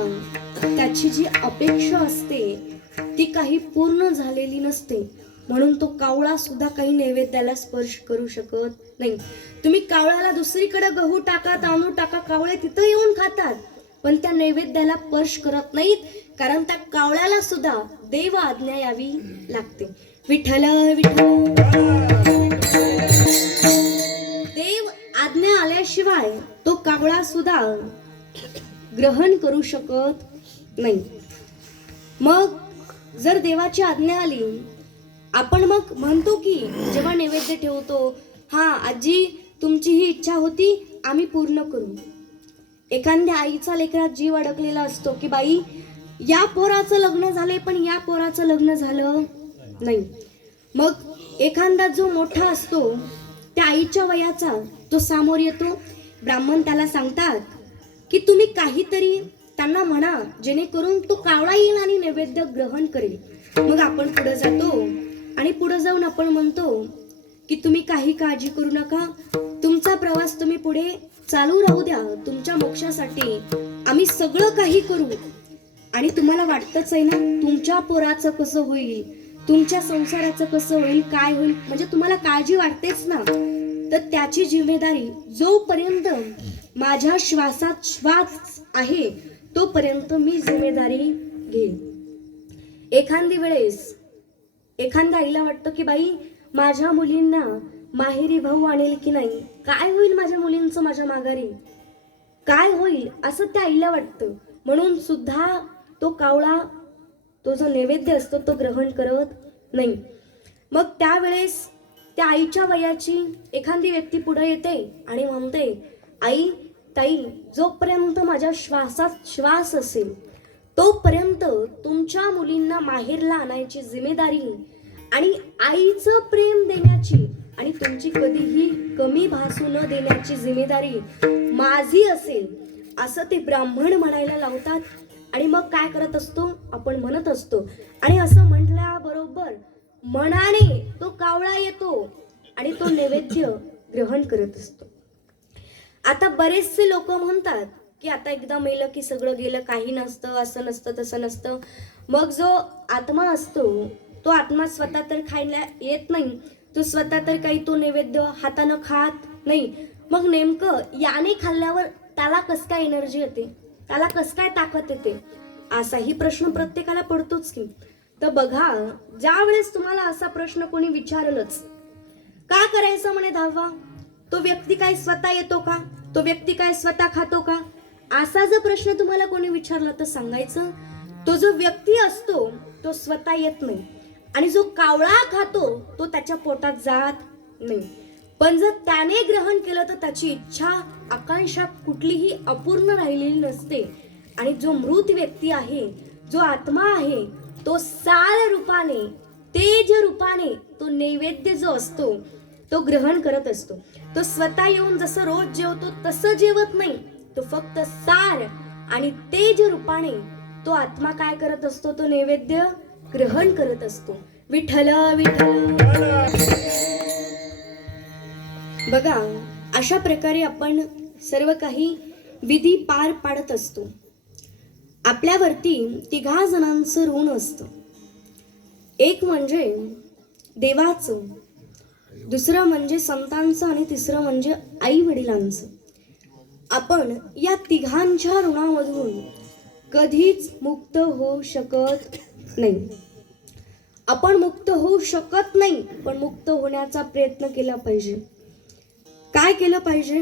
त्याची जी अपेक्षा असते ती काही पूर्ण झालेली नसते, म्हणून तो कावळा सुद्धा काही नैवेद्याला स्पर्श करू शकत नाही. तुम्ही कावळ्याला दुसरीकडे गहू टाका, तांदूळ टाका, कावळे तिथं येऊन खातात, पण त्या नैवेद्याला स्पर्श करत नाहीत, कारण त्या कावळ्याला सुद्धा देव आज्ञा यावी लागते. विठ्ठल विठ्ठल. देव आज्ञा आल्याशिवाय तो कावळा सुद्धा ग्रहण करू शकत नाही. मग जर देवाची आज्ञा आली, आपण मग म्हणतो की जेव्हा नैवेद्य ठेवतो, हा आजी तुमची ही इच्छा होती, आम्ही पूर्ण करू. एखाद्या आईचा लेकरात जीव अडकलेला असतो की बाई या पोराचं लग्न झाले पण या पोराचं लग्न झालं नाही. मग एखादा जो मोठा असतो त्या आईच्या वयाचा तो समोर येतो. ब्राह्मण त्याला सांगतात की तुम्ही काहीतरी त्यांना म्हणा, जेणेकरून तो कावळा येईल आणि नैवेद्य ग्रहण करेल. मग आपण पुढे जातो आणि पुढे जाऊन आपण म्हणतो की तुम्ही काही काळजी करू नका, तुमचा प्रवास तुम्ही पुढे चालू राहू द्या, तुमच्या मोक्षासाठी आम्ही सगळं काही करू. आणि तुम्हाला वाटतच आहे ना, तुमच्या पोराचं कसं होईल, तुमच्या संसाराचं कसं होईल, काय होईल, म्हणजे तुम्हाला काळजी वाटतेच ना. तर त्याची जिम्मेदारी जोपर्यंत माझ्या श्वासात श्वास आहे तोपर्यंत मी जिम्मेदारी घेईन. एखादी वेळेस एखाद्या आईला वाटतं की बाई माझ्या मुलींना माहेरी भाऊ आणेल की नाही, काय होईल माझ्या मुलींचं माझ्या माघारी, काय होईल असं त्या आईला वाटतं. म्हणून सुद्धा तो कावळा तो जो नैवेद्य असतो तो ग्रहण करत नाही. मग त्यावेळेस त्या आईच्या वयाची एखादी व्यक्ती पुढे येते आणि म्हणते, आई ताई, जोपर्यंत माझ्या श्वासात श्वास असेल तोपर्यंत तुमच्या मुलींना माहेरला आणायची जिम्मेदारी आणि आईचं प्रेम देण्याची आणि तुमची कधीही कमी भासू न देण्याची जिम्मेदारी माझी असेल, असं ते ब्राह्मण म्हणायला लावतात. आणि मग काय करत असतो, आपण म्हणत असतो. आणि असं म्हटल्याबरोबर मनाने तो कावळा येतो आणि तो नैवेद्य ग्रहण करत असतो. आता बरेचसे लोक म्हणतात की आता एकदा मेलं की सगळं गेलं, काही नसतं, असं नसतं, तसं नसतं. मग जो आत्मा असतो तो आत्मा स्वतः तर खायला येत नाही, तो स्वतः तर काही तो नैवेद्य हातानं खात नाही. मग नेमकं याने खाल्ल्यावर त्याला कस काय एनर्जी येते, त्याला कस काय ताकद येते, असाही प्रश्न प्रत्येकाला पडतोच की. तर बघा, ज्या वेळेस तुम्हाला असा प्रश्न कोणी विचारलंच, का करायचं म्हणे धावा, तो व्यक्ती काय स्वतः येतो का, तो व्यक्ती काय स्वतः खातो का, असा जर प्रश्न तुम्हाला कोणी विचारला तर सांगायचं तो जो व्यक्ती असतो तो स्वतः येत नाही आणि जो कावळा खातो तो त्याच्या पोटात जात नाही. पण जर त्याने ग्रहण केलं तर त्याची इच्छा आकांक्षा कुठलीही अपूर्ण राहिलेली नसते. आणि जो मृत व्यक्ती आहे, जो आत्मा आहे, तो साल रूपाने, तेज रूपाने तो नैवेद्य जो असतो तो ग्रहण करत असतो. तो स्वतः येऊन जसं रोज जेवतो तसं जेवत नाही, तो फक्त सार आणि तेज रूपाने तो आत्मा काय करत असतो, तो नैवेद्य ग्रहण करत असतो. विठ्ठल विठ्ठल. बघा, अशा प्रकारे आपण सर्व काही विधी पार पाडत असतो. आपल्यावरती 3 जणांचं ऋण असतं. एक म्हणजे देवाचं, दुसरं म्हणजे संतांचं आणि तिसरं म्हणजे आई वडिलांचं. आपण या 3 ऋणामधून कधीच मुक्त होऊ शकत नाही. आपण मुक्त होऊ शकत नाही, पण मुक्त होण्याचा प्रयत्न केला पाहिजे. काय केलं पाहिजे?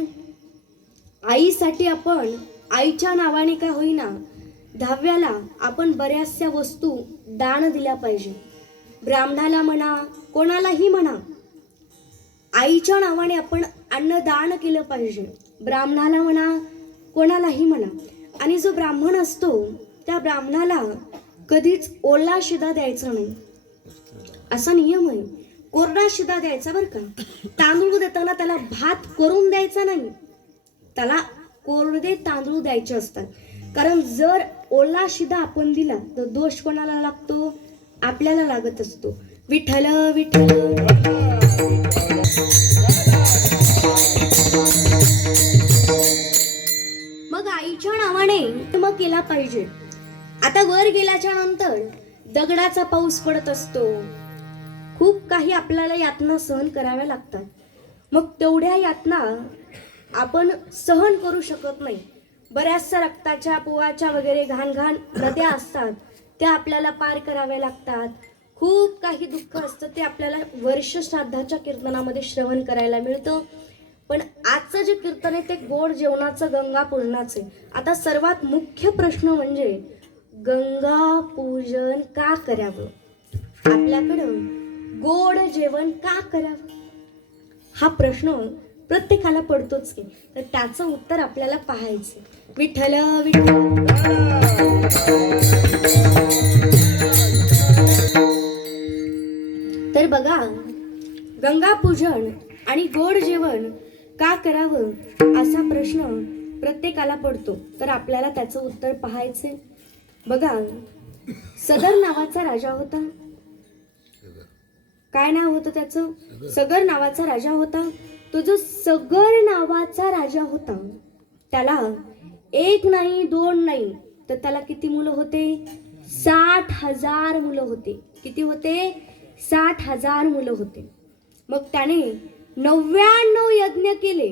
आईसाठी आपण आईच्या नावाने का होईना 10व्याला आपण बऱ्याचशा वस्तू दान दिल्या पाहिजे. ब्राह्मणाला म्हणा, कोणालाही म्हणा, आईच्या नावाने आपण अन्नदान केलं पाहिजे. ब्राह्मणाला म्हणा, कोणालाही म्हणा. आणि जो ब्राह्मण असतो त्या ब्राह्मणाला कधीच ओला शिदा द्यायचा नाही, असा नियम आहे. कोरडा शिदा द्यायचा बरं का. तांदूळ देताना त्याला भात करून द्यायचा नाही, त्याला कोरडे तांदूळ द्यायचे असतात. कारण जर ओला शिदा आपण दिला तर दोष कोणाला लागतो? आपल्याला लागत असतो. विठ्ठल विठ्ठल. मग आईच्या नावाने मग केला पाहिजे. आता वर गेल्याच्या नंतर दगडाचा पाऊस पडत असतो, खूप काही आपल्याला यातना सहन कराव्या लागतात. मग तेवढ्या यातना आपण सहन करू शकत नाही. बऱ्याचशा रक्ताच्या, पोवाच्या वगैरे घाण घाण नद्या असतात, त्या आपल्याला पार कराव्या लागतात. खूप काही दुःख असतं, ते आपल्याला वर्ष श्राद्धाच्या कीर्तनामध्ये श्रवण करायला मिळतं. पण आजचं जे कीर्तन आहे ते गोड जेवणाचं, गंगा पूजनाचं आहे. आता सर्वात मुख्य प्रश्न म्हणजे गंगा पूजन का करावं, आपल्याकडं गोड जेवण का करावं, हा प्रश्न प्रत्येकाला पडतोच की. तर त्याचं उत्तर आपल्याला पाहायचं. विठ्ठल विठ्ठल. तर बघा, गंगा पूजन आणि गोड जेवण का करावं असा प्रश्न प्रत्येकाला पडतो, तर आपल्याला त्याचं उत्तर पाहायचे. बघा, सगर नावाचा राजा होता. काय नाव होतं त्याचं? सगर नावाचा राजा होता. तो जो सगर नावाचा राजा होता, त्याला 1 नाही 2 नाही, तर त्याला किती मुलं होते? 60,000 मुलं होते. किती होते? 60,000 मुलं होते. मग त्याने 99 यज्ञ केले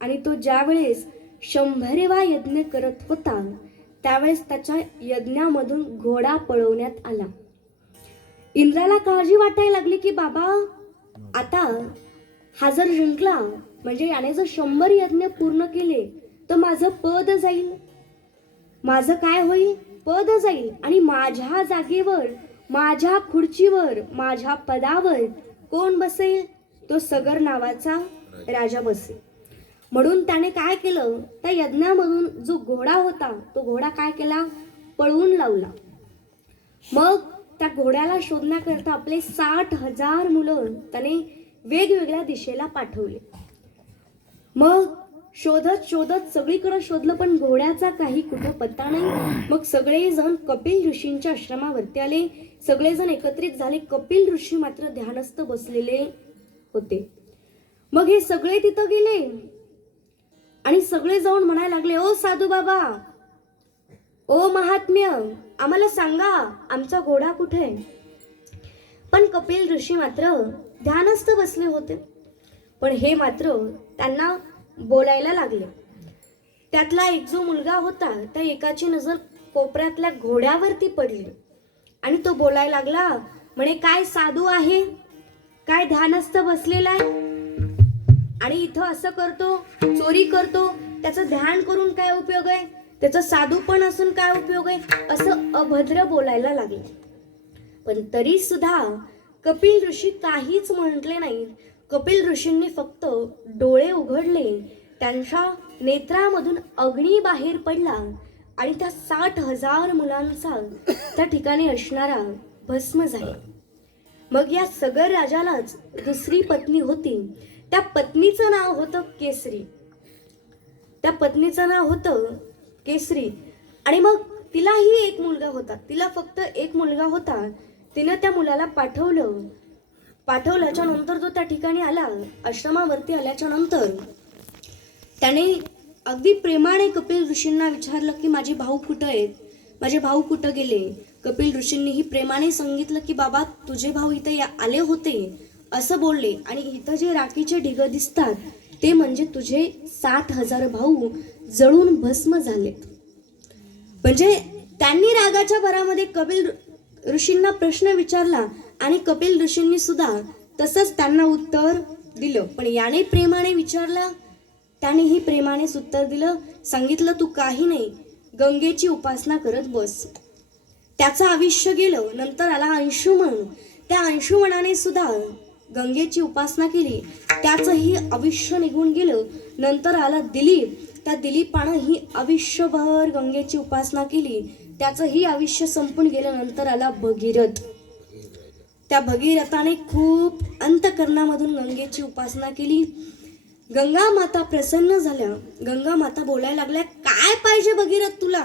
आणि तो ज्या वेळेस 100वा यज्ञ करत होता, त्यावेळेस त्याच्या यज्ञामधून घोडा पळवण्यात आला. इंद्राला काळजी वाटायला लागली की बाबा, आता हा जर जिंकला म्हणजे याने जर 100 यज्ञ पूर्ण केले तर माझं पद जाईल. माझं काय होईल? पद जाईल. आणि माझ्या जागेवर, माझ्या खुर्चीवर, माझ्या पदावर कोण बसेल? तो सगर नावाचा राजा बसेल. म्हणून त्याने काय केलं? त्या यज्ञामधून जो घोडा होता, तो घोडा काय केला? पळवून लावला. मग त्या घोड्याला शोधण्याकरता आपले 60,000 मुलं त्याने वेगवेगळ्या दिशेला पाठवले. मग शोधत शोधत सगळीकडे शोधलं, पण घोड्याचा काही कुठं पत्ता नाही. मग सगळेजण कपिल ऋषींच्या आश्रमावरती आले. सगळेजण एकत्रित झाले. कपिल ऋषी मात्र ध्यानस्थ बसलेले होते. मग हे सगळे तिथं गेले आणि सगळे जाऊन म्हणायला लागले, ओ साधू बाबा, ओ महात्म्य, आम्हाला सांगा आमचा घोडा कुठे आहे? पण कपिल ऋषी मात्र ध्यानस्थ बसले होते. पण हे मात्र त्यांना बोलायला लागले. त्यातला एक जो मुलगा होता, त्या एकाची नजर कोपऱ्यातल्या घोड्यावरती पडली आणि तो बोलायला लागला, म्हणे काय साधू आहे, काय ध्यानस्थ बसलेला आहे आणि इथं असं करतो, चोरी करतो, त्याचं ध्यान करून काय उपयोग आहे, त्याचं साधू पण असून काय उपयोग आहे, असं अभद्र बोलायला लागले. पण तरी सुद्धा कपिल ऋषी काहीच म्हटले नाही. कपिल ऋषींनी फक्त डोळे उघडले, त्यांच्या नेत्रामधून अग्नी बाहेर पडला आणि त्या 60,000 मुलांचा त्या ठिकाणी असणारा भस्म झाला. मग या सगर राजालाच दुसरी पत्नी होती. त्या पत्नीचं नाव होतं केसरी. त्या पत्नीचं नाव होतं केसरी. आणि मग तिलाही एक मुलगा होता. तिला फक्त एक मुलगा होता. तिनं त्या मुलाला पाठवल्याच्या नंतर तो त्या ठिकाणी आला. आश्रमावरती आल्याच्या नंतर त्याने अगदी प्रेमाने कपिल ऋषींना विचारलं की माझे भाऊ कुठं आहेत, माझे भाऊ कुठं गेले. कपिल ऋषींनीही प्रेमाने सांगितलं की बाबा, तुझे भाऊ इथे आले होते असं बोलले आणि इथं जे राखीचे ढिग दिसतात ते म्हणजे तुझे 60,000 भाऊ जळून भस्म झालेत. म्हणजे त्यांनी रागाच्या भरामध्ये कपिल ऋषींना प्रश्न विचारला आणि कपिल ऋषींनी सुद्धा तसंच त्यांना उत्तर दिलं. पण याने प्रेमाने विचारला, त्यानेही प्रेमानेच उत्तर दिलं. सांगितलं, तू काही नाही, गंगेची उपासना करत बस. त्याचं आयुष्य गेलं. नंतर आला अंशुमन. त्या अंशुमनाने सुद्धा गंगेची उपासना केली. त्याचंही आयुष्य निघून गेलं. नंतर आला दिलीप. त्या दिलीपानं ही आयुष्यभर गंगेची उपासना केली. त्याचंही आयुष्य संपून गेलं. नंतर आला भगीरथ. त्या भगीरथाने खूप अंतःकरणामधून गंगेची उपासना केली. गंगा माता प्रसन्न झाल्या. गंगा माता बोलायला लागल्या, काय पाहिजे भगीरथ तुला?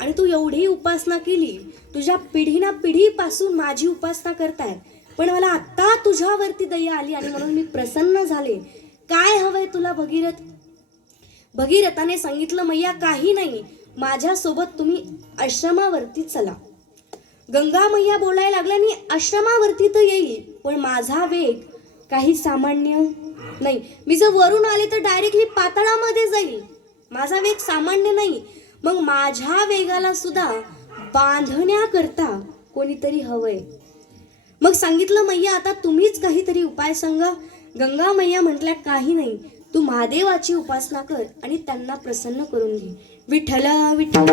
आणि तू एवढी उपासना केली, तुझ्या पिढीना पिढीपासून माझी उपासना करताय, पण मला आत्ता तुझ्यावरती दया आली आणि म्हणून मी प्रसन्न झाले. काय हवंय तुला भगीरथ? भगीरथाने सांगितलं, मैया काही नाही, माझ्यासोबत तुम्ही आश्रमावरती चला. गंगा मैया बोलायला लागल्या, मी आश्रमावरती तर येईल, पण माझा वेग काही सामान्य नाही. मी जर वरून आले तर डायरेक्टली पाताळामध्ये जाईल. माझा वेग सामान्य नाही. मग माझ्या वेगाला सुद्धा बांधण्याकरता कोणीतरी हवंय. मग सांगितलं, मैया आता तुम्हीच काहीतरी उपाय सांगा. गंगा मैया म्हटल्या, काही नाही, तू महादेवाची उपासना कर आणि त्यांना प्रसन्न करून घे. विठ्ठल विठ्ठल.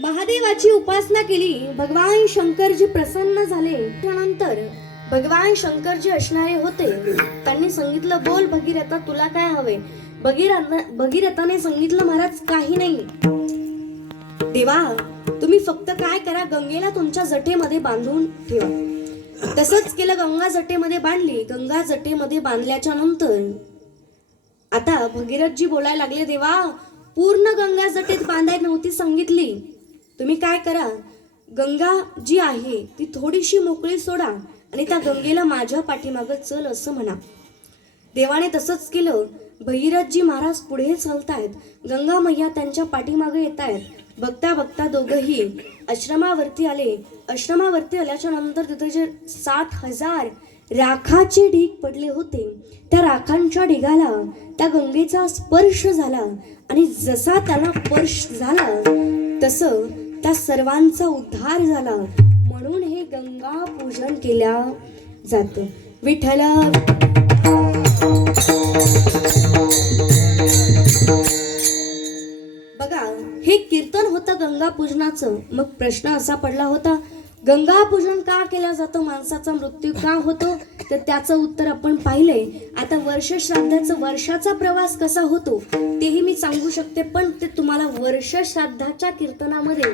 महादेवाची उपासना केली. भगवान शंकरजी प्रसन्न झाले. त्यानंतर भगवान शंकरजी असणारे होते, त्यांनी सांगितलं, बोल भगीरथा, तुला काय हवे? भगीरथाने सांगितलं, महाराज काही नाही. देवा, तुम्ही फक्त काय करा, गंगेला तुमच्या जटेमध्ये बांधून ठेवा. तसंच केलं, गंगा जटेमध्ये बांधली. गंगा जटेमध्ये बांधल्याच्या नंतर आता भगीरथजी बोलायला लागले, देवा पूर्ण गंगा जटेत बांधायला नव्हती सांगितली, तुम्ही काय करा, गंगा जी आहे ती थोडीशी मोकळी सोडा आणि त्या गंगेला माझ्या पाठीमागं चल असं म्हणा. देवाने तसंच केलं. भगीरथजी महाराज पुढे चालतायत, गंगा मैया त्यांच्या पाठीमागे येत आहेत. बघता बघता दोघंही आश्रमावरती आले. आश्रमावरती आल्याच्या नंतर तिथे जे 60,000 राखाचे ढीग पडले होते, त्या राखांच्या ढिगाला त्या गंगेचा स्पर्श झाला आणि जसा त्याला स्पर्श झाला तसं त्या सर्वांचा उद्धार झाला. म्हणून हे गंगा पूजन केल्या जातं. विठ्ठल बघा, हे कीर्तन होतं गंगा पूजनाचं. मग प्रश्न असा पडला होता, गंगा पूजन का केलं जातं, माणसाचा मृत्यू का होतो, तर त्याचं उत्तर आपण पाहिलंय. आता वर्ष श्राद्धाचं वर्षाचा प्रवास कसा होतो तेही मी सांगू शकते, पण ते तुम्हाला वर्ष श्राद्धाच्या कीर्तनामध्ये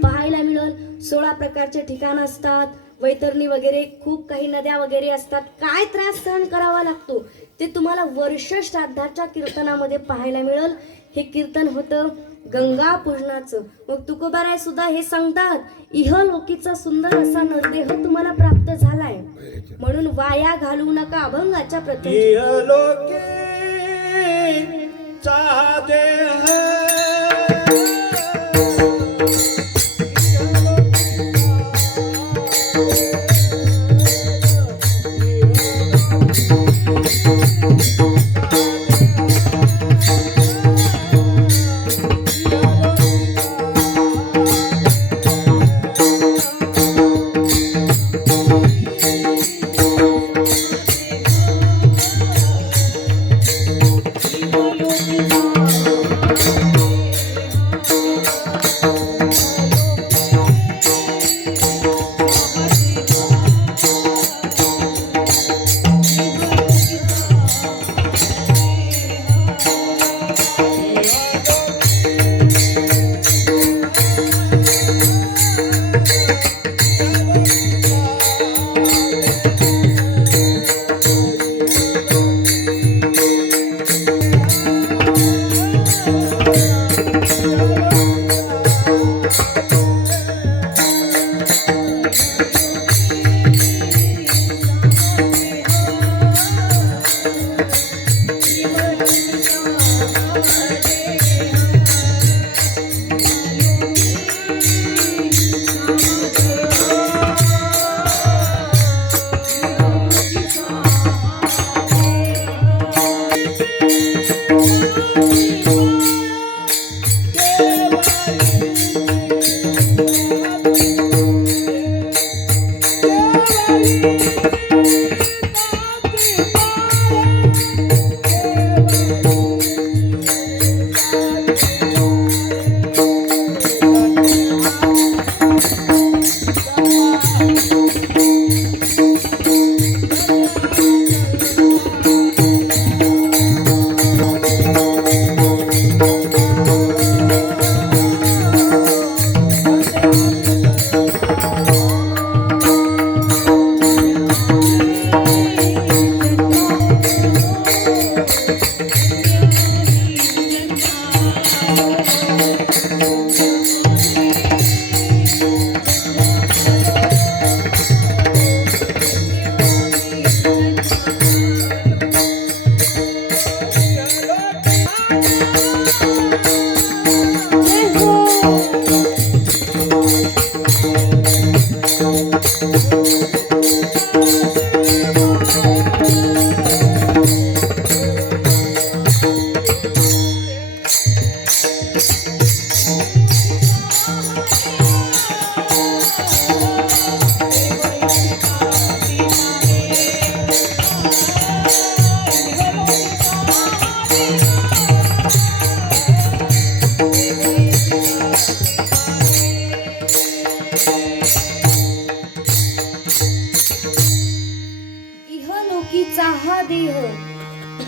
पाहायला मिळेल. 16 प्रकारचे ठिकाण असतात, वैतरणी वगैरे, खूप काही नद्या वगैरे असतात. काय त्रास सहन करावा लागतो ते तुम्हाला वर्ष श्राद्धाच्या कीर्तनामध्ये पाहायला मिळेल. हे कीर्तन होतं गंगा पूजनाचं. मग तुकोबाराय सुद्धा हे सांगतात, इहलोकीचा सुंदर असा नरदेह तुम्हाला प्राप्त झालाय, म्हणून वाया घालवू नका अभंगाच्या प्रति. इहलोकीचा देह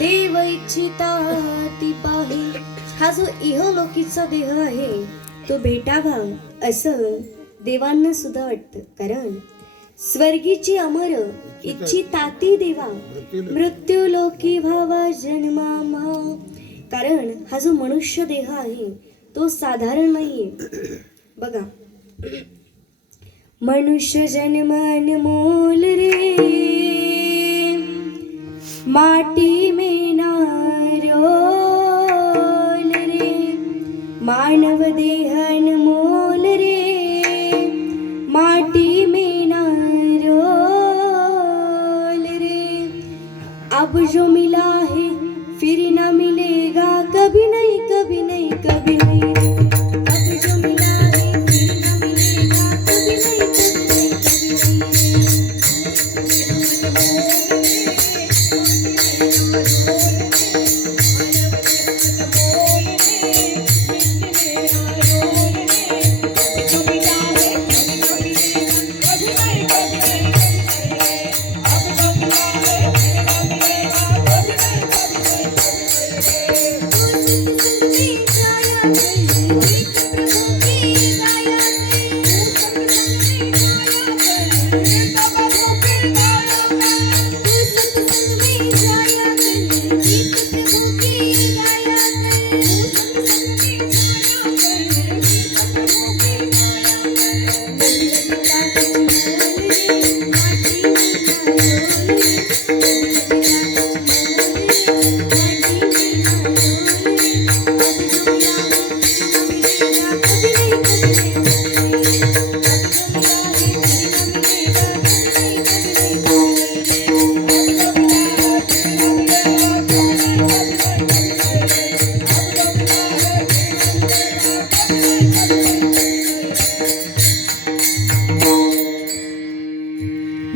देव इच्छिता ती पाही. हा जो इहलोकीचा देह आहे तो भेटावा असं देवांना सुद्धा वाटतं. कारण स्वर्गीची अमर इच्छी ताती देवा, मृत्यू लोकी भावा जन्मा. कारण हा जो मनुष्य देह आहे तो साधारण नाहीये. बघा, मनुष्य जन्मान मोल रे, माटी में नारोल रे, मानव देहन मोल रे, माटी में नारोल रे. अब जो मिला है फिर ना मिलेगा, कभी नहीं कभी नहीं कभी नहीं रे. अब जो मिला है फिर ना मिलेगा, कभी नहीं कभी नहीं कभी नहीं रे.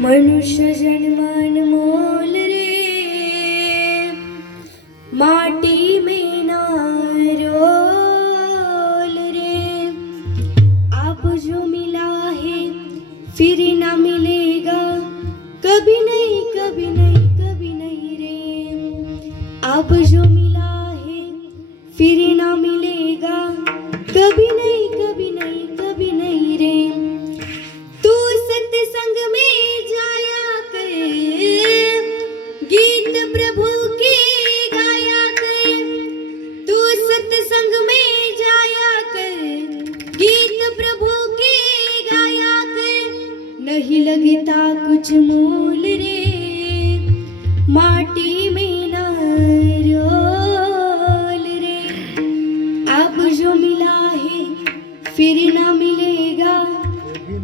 मनुष्य जन्मान मोल रे, माटी में नारोल रे. अब जो मिला है फिर ना मिलेगा, कभी नहीं कभी नहीं कभी नहीं रे. अब जो मिला है फिर ना मिलेगा, कभी नहीं कभी नहीं कभी नहीं रे. तू सत्संग में जाया कर, गीत प्रभु की गाया कर. तू सत्संग में जाया कर, गीत प्रभु की गाया कर. नहीं लगता कुछ मोल रे, माटी में नारोल रे. अब जो मिला है फिर ना मिलेगा,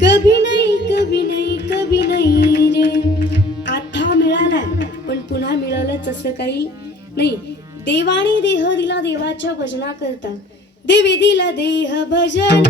कभी नाही कभी नाही कभी नाही रे. आता मिळालाय पण पुन्हा मिळालंच असं काही नाही. देवाने देह दिला देवाच्या भजना करता, देवी दिला देह भजन.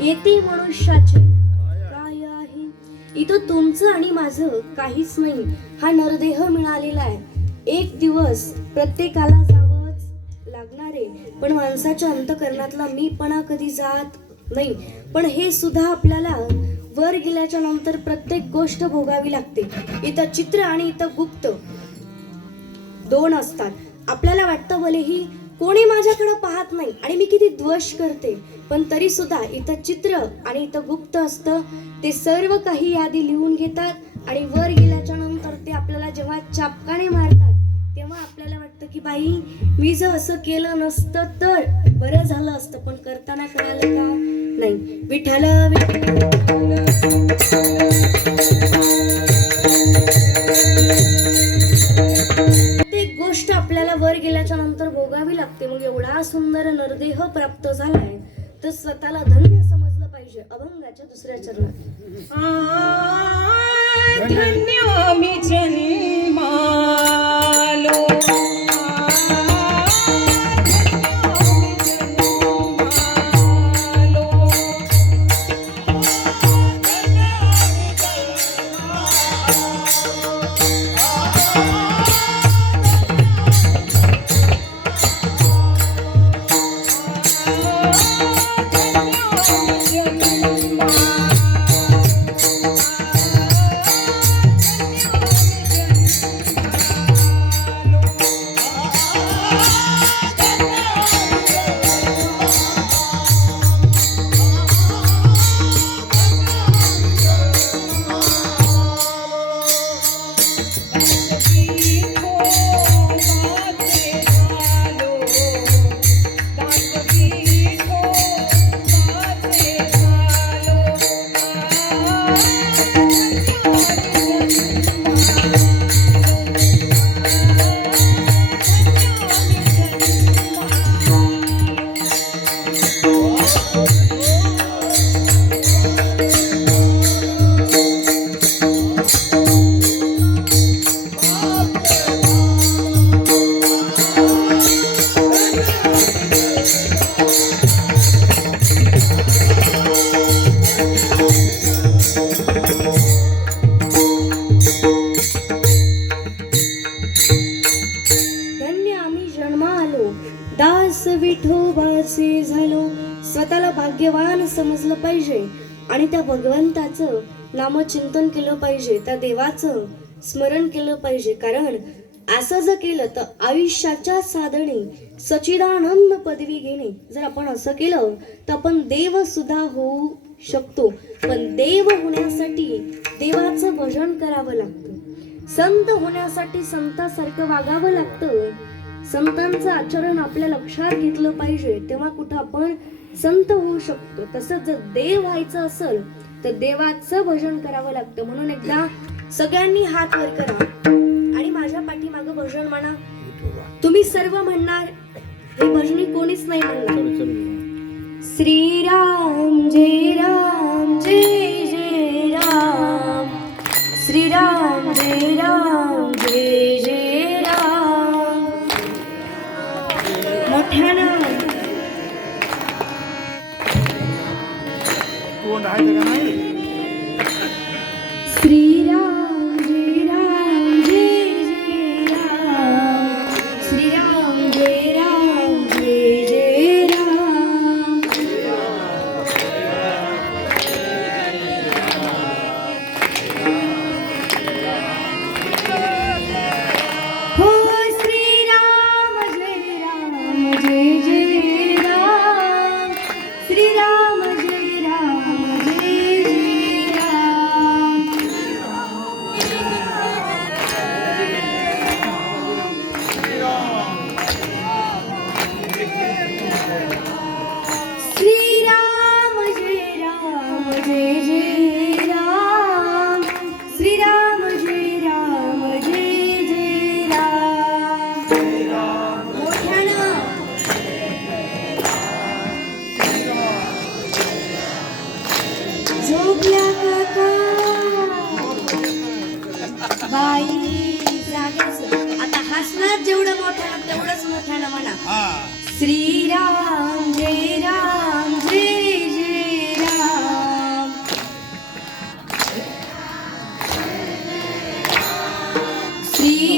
येते मनुष्याचे काय आहे. इथं तुमचं आणि माझं काहीच नाही. हा नरदेह मिळालेला आहे. एक दिवस प्रत्येकाला जावंच लागणार आहे, पण माणसाच्या अंतःकरणातला मीपणा कधी जात नाही. पण हे सुद्धा आपल्याला वर गेल्याच्या नंतर प्रत्येक गोष्ट भोगावी लागते. इथं चित्र आणि इथं गुप्त दोन असतात. आपल्याला वाटतं भलेही कोणी माझ्याकडे पाहत नाही आणि मी किती द्वेष करते, पण तरी सुद्धा इथं चित्र आणि इथं गुप्त असतं. ते सर्व काही यादी लिहून घेतात आणि वर गेल्याच्या नंतर ते आपल्याला जेव्हा चापकाने मारतात तेव्हा आपल्याला वाटतं की बाई मी जर असं केलं नसतं तर बरं झालं असतं, पण करताना कळालं का नाही. विठ्ठल विठ्ठल लागते. मग एवढा सुंदर नरदेह प्राप्त झालाय तर स्वतःला धन्य समजलं पाहिजे. अभंगाच्या दुसऱ्या चरणात धन्य मी जन्मालो दास विठोबाचे झालो. स्वतःला भाग्यवान समजलं पाहिजे आणि त्या भगवंताचं नामचिंतन केलं पाहिजे, त्या देवाचं स्मरण केलं पाहिजे. कारण असं जर केलं तर आयुष्याच्या साधने सच्चिदानंद पदवी घेणे. जर आपण असं केलं तर आपण देव सुद्धा होऊ शकतो. पण देव होण्यासाठी देवाचं भजन करावं लागतं. संत होण्यासाठी संतासारखं वागावं लागतं. संतांचं आचरण आपल्या लक्षात घेतलं पाहिजे, तेव्हा कुठं आपण संत होऊ शकतो. तसंच जर देव व्हायचं असेल तर देवाचं भजन करावं लागतं. म्हणून एकदा सगळ्यांनी हात वर करा आणि माझ्या पाठीमागं भजन म्हणा. तुम्ही सर्व म्हणणार, हे भजनी कोणीच नाही म्हणणार. श्रीराम जय राम जय जय राम, श्रीराम जय राम जय जय राम. मोठ्यानं कोण आहे का नाही? श्रीराम जय राम जय जय राम, श्रीराम जय राम जय जय राम. हो श्रीराम जय राम जय जय राम, श्रीराम जय राम जय जय राम. श्रीराम जय राम जय जय राम, श्रीराम जय राम जय जय राम. मोठ्यानं झोपल्या काका बाई जाग्याच. आता हसणार जेवढं मोठ्यानं तेवढंच मोठ्यानं म्हणा. श्रीराम जय राम जय जय राम, श्री